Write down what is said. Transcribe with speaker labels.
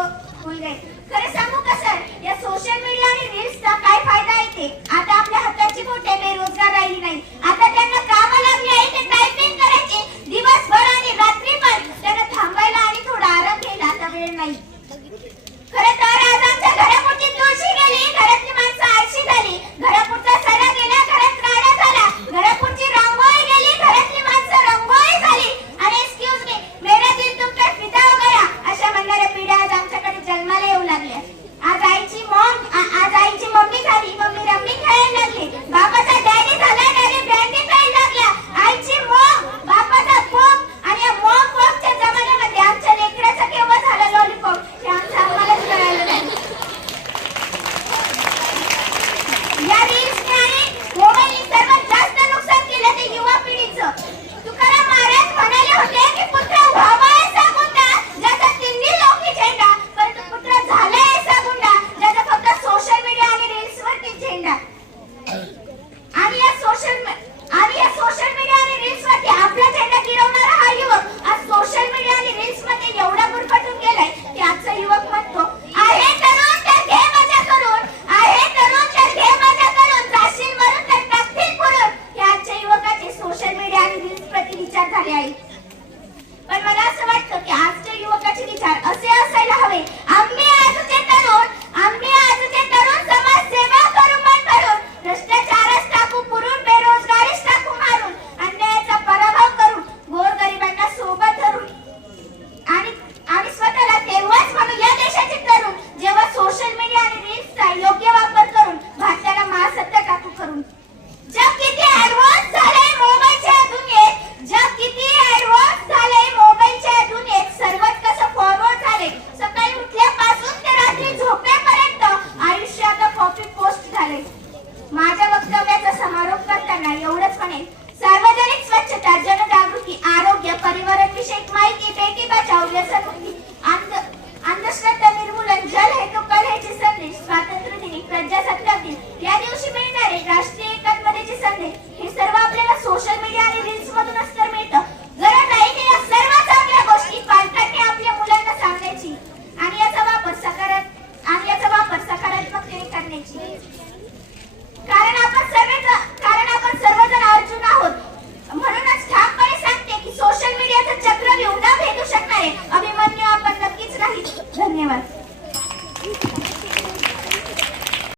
Speaker 1: होऊन सांगू का सर? या सोशल मीडिया आणि रील्सचा काय फायदा आहे ते? आता आपल्या हाताची बोटे बेरोजगार राहिली नाही. आता त्यांना satisfacción.